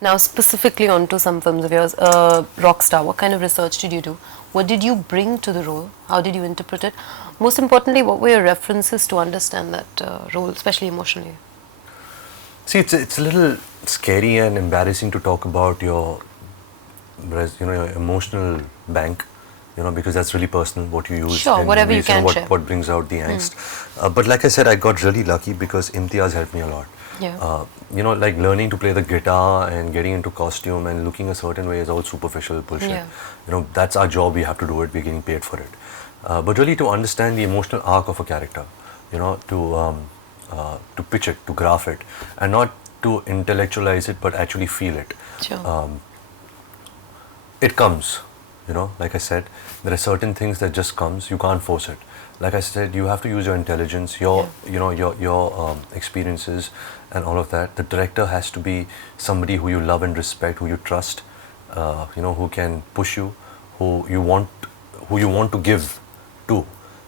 Now, specifically onto some films of yours, Rockstar, what kind of research did you do? What did you bring to the role? How did you interpret it? Most importantly, what were your references to understand that role, especially emotionally? See, it's a little scary and embarrassing to talk about your, your emotional bank, because that's really personal, what you use. Sure, in whatever you movies, can what, share. what brings out the angst. But like I said, I got really lucky because Imtiaz helped me a lot. Yeah. Like learning to play the guitar and getting into costume and looking a certain way is all superficial bullshit. Yeah. That's our job, we have to do it, we're getting paid for it. But really to understand the emotional arc of a character, to pitch it, to graph it, and not to intellectualize it, but actually feel it. Sure. It comes, like I said, there are certain things that just comes, you can't force it. Like I said, you have to use your intelligence, your experiences and all of that. The director has to be somebody who you love and respect, who you trust, who can push you, who you want to give to.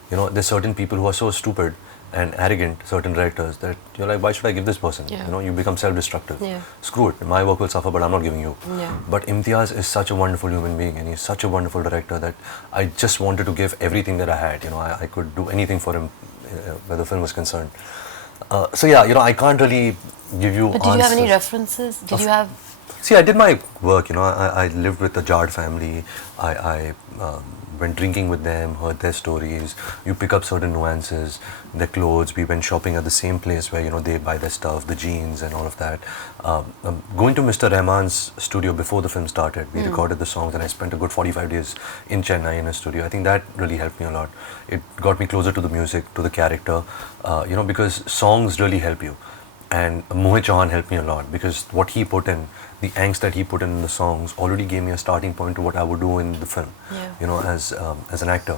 There's certain people who are so stupid and arrogant, certain directors, that you're like, why should I give this person? Yeah. You become self-destructive. Yeah. Screw it, my work will suffer, but I'm not giving you. Yeah. But Imtiaz is such a wonderful human being, and he's such a wonderful director that I just wanted to give everything that I had. I could do anything for him where the film was concerned. So yeah, I can't really give you But did you have any references? Did you have... See, I did my work, I lived with the Jard family. I went drinking with them, heard their stories. You pick up certain nuances, their clothes. We went shopping at the same place where, they buy their stuff, the jeans and all of that. Going to Mr. Rahman's studio before the film started, we recorded the songs, and I spent a good 45 days in Chennai in a studio. I think that really helped me a lot. It got me closer to the music, to the character, because songs really help you. And Mohit Chauhan helped me a lot because what he put in, the angst that he put in the songs already gave me a starting point to what I would do in the film, as an actor.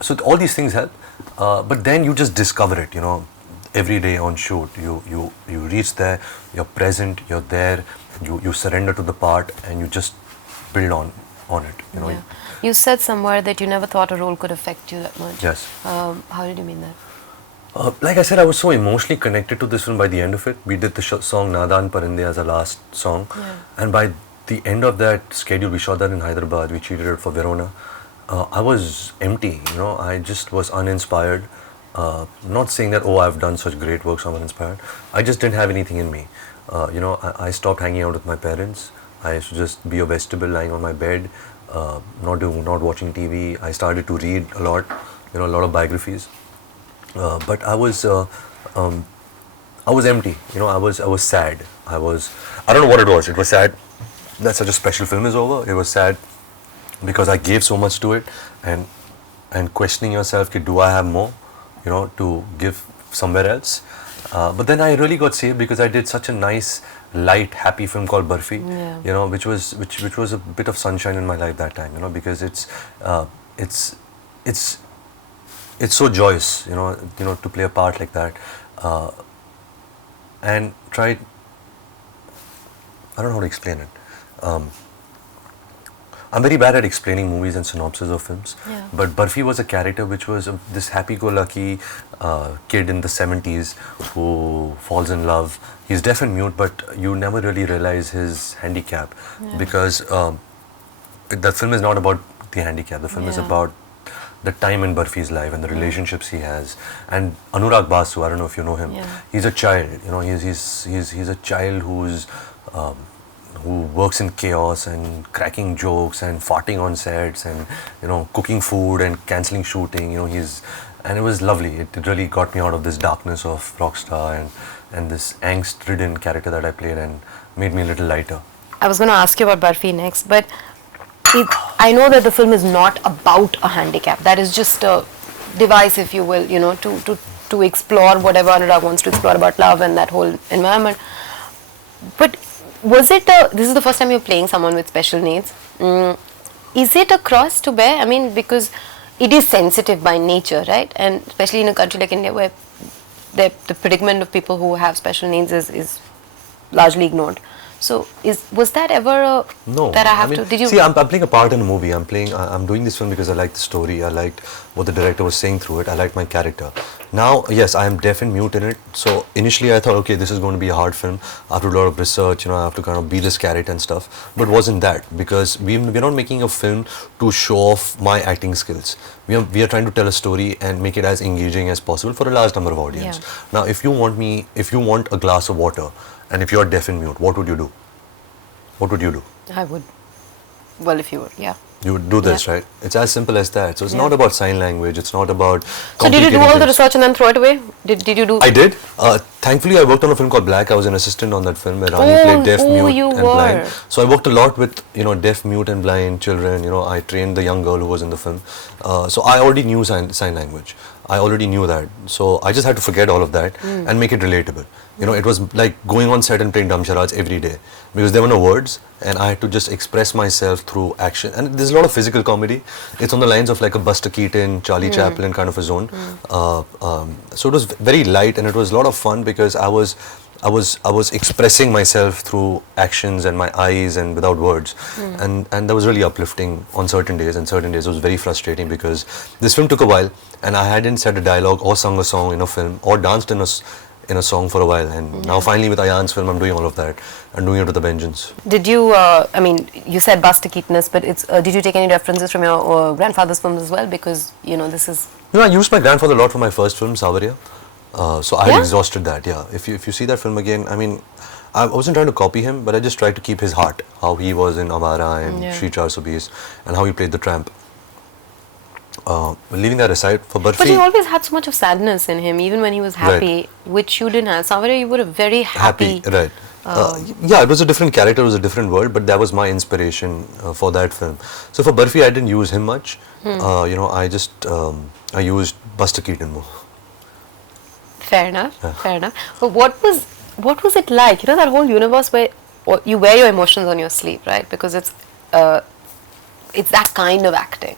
So all these things help, but then you just discover it, every day on shoot. You reach there, you're present, you're there, you surrender to the part, and you just build on it. Yeah. You said somewhere that you never thought a role could affect you that much. Yes. How did you mean that? Like I said, I was so emotionally connected to this film by the end of it. We did the song Nadan Parinde as our last song. Yeah. And by the end of that schedule, we shot that in Hyderabad, we treated it for Verona. I was empty, I just was uninspired. Not saying that, oh, I've done such great work, so I'm uninspired. I just didn't have anything in me. I stopped hanging out with my parents. I used to just be a vegetable lying on my bed, not watching TV. I started to read a lot, a lot of biographies. But I was empty, I was sad. I don't know what it was. It was sad that such a special film is over. It was sad because I gave so much to it, and questioning yourself, do I have more, to give somewhere else? But then I really got saved because I did such a nice, light, happy film called Barfi, which was a bit of sunshine in my life that time, because it's so joyous, to play a part like that, and I don't know how to explain it. I'm very bad at explaining movies and synopses of films, but Barfi was a character which was this happy-go-lucky kid in the 70s who falls in love. He's deaf and mute, but you never really realize his handicap, because the film is not about the handicap. The film is about the time in Barfi's life and the relationships he has. And Anurag Basu, I don't know if you know him, he's a child, he's a child who works in chaos and cracking jokes and farting on sets and, cooking food and cancelling shooting, and it was lovely. It really got me out of this darkness of Rockstar and this angst-ridden character that I played, and made me a little lighter. I was going to ask you about Barfi next, but I know that the film is not about a handicap. That is just a device, if you will, to explore whatever Anurag wants to explore about love and that whole environment. But was it this is the first time you're playing someone with special needs. Is it a cross to bear? I mean, because it is sensitive by nature, right? And especially in a country like India, where the predicament of people who have special needs is largely ignored. So was that ever a No, that I have to? Did you see? I'm playing a part in a movie. I'm doing this film because I liked the story. I liked what the director was saying through it. I liked my character. Now, yes, I am deaf and mute in it. So initially, I thought, okay, this is going to be a hard film. After a lot of research, I have to kind of be this character and stuff. But wasn't that, because we're not making a film to show off my acting skills. We are trying to tell a story and make it as engaging as possible for a large number of audience. Yeah. Now, if you want a glass of water, and if you're deaf and mute, what would you do? What would you do? I would. Well, if you were, yeah. You would do this, Yeah. right? It's as simple as that. So it's Yeah. not about sign language. It's not about. So did you do all the things. research and then throw it away? Did you do? I did. Thankfully, I worked on a film called Black. I was an assistant on that film where Rani played deaf, mute, you and were. blind. So I worked a lot with deaf, mute, and blind children. I trained the young girl who was in the film. So I already knew sign language. I already knew that. So I just had to forget all of that and make it relatable. It was like going on set and playing dumb charades every day, because there were no words and I had to just express myself through action. And there's a lot of physical comedy. It's on the lines of like a Buster Keaton, Charlie Chaplin kind of a zone. So it was very light and it was a lot of fun because I was expressing myself through actions and my eyes and without words, and that was really uplifting on certain days, and certain days it was very frustrating because this film took a while and I hadn't said a dialogue or sung a song in a film or danced in a song for a while, and now finally with Ayan's film I'm doing all of that and doing it with a vengeance. Did you? You said Buster Keatonus, but did you take any references from your grandfather's films as well? Because this is. I used my grandfather a lot for my first film, Savarya. So I had Yeah? exhausted that, yeah. If you see that film again, I wasn't trying to copy him, but I just tried to keep his heart, how he was in Amara and Yeah. Shri 420, and how he played the tramp. Leaving that aside, for But he Barfi, always had so much of sadness in him, even when he was happy, which you didn't have. Savarya, you were a very happy. right. Yeah, it was a different character, it was a different world, but that was my inspiration for that film. So for Barfi, I didn't use him much. I used Buster Keaton more. Fair enough. Fair enough. But what was it like? That whole universe where you wear your emotions on your sleeve, right? Because it's that kind of acting.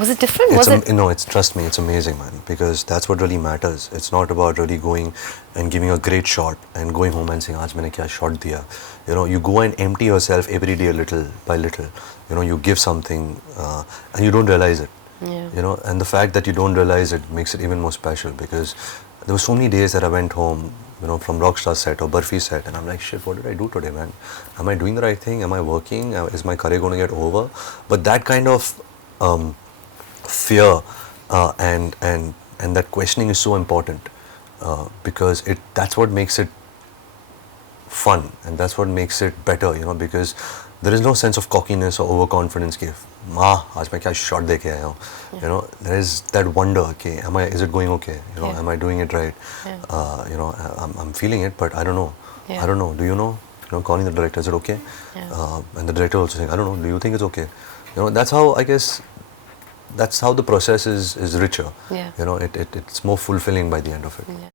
Was it different? Trust me, it's amazing, man, because that's what really matters. It's not about really going and giving a great shot and going home and saying, "Aaj maine kya shot diya." You go and empty yourself every day little by little. You give something and you don't realize it. Yeah. And the fact that you don't realize it makes it even more special, because there were so many days that I went home, from Rockstar set or Barfi set, and I'm like, shit, what did I do today, man? Am I doing the right thing? Am I working? Is my career going to get over? But that kind of fear and that questioning is so important, because that's what makes it fun, and that's what makes it better, because there is no sense of cockiness or overconfidence ki aaj main kya shot de ke aaya hu. There is that wonder, okay, is it going okay, am I doing it right? I'm feeling it, but I don't know. Yeah. I don't know, do you know? Calling the director, is it okay? And the director also saying, I don't know, do you think it's okay? That's how, I guess, that's how the process is richer. Yeah. It's more fulfilling by the end of it. Yeah.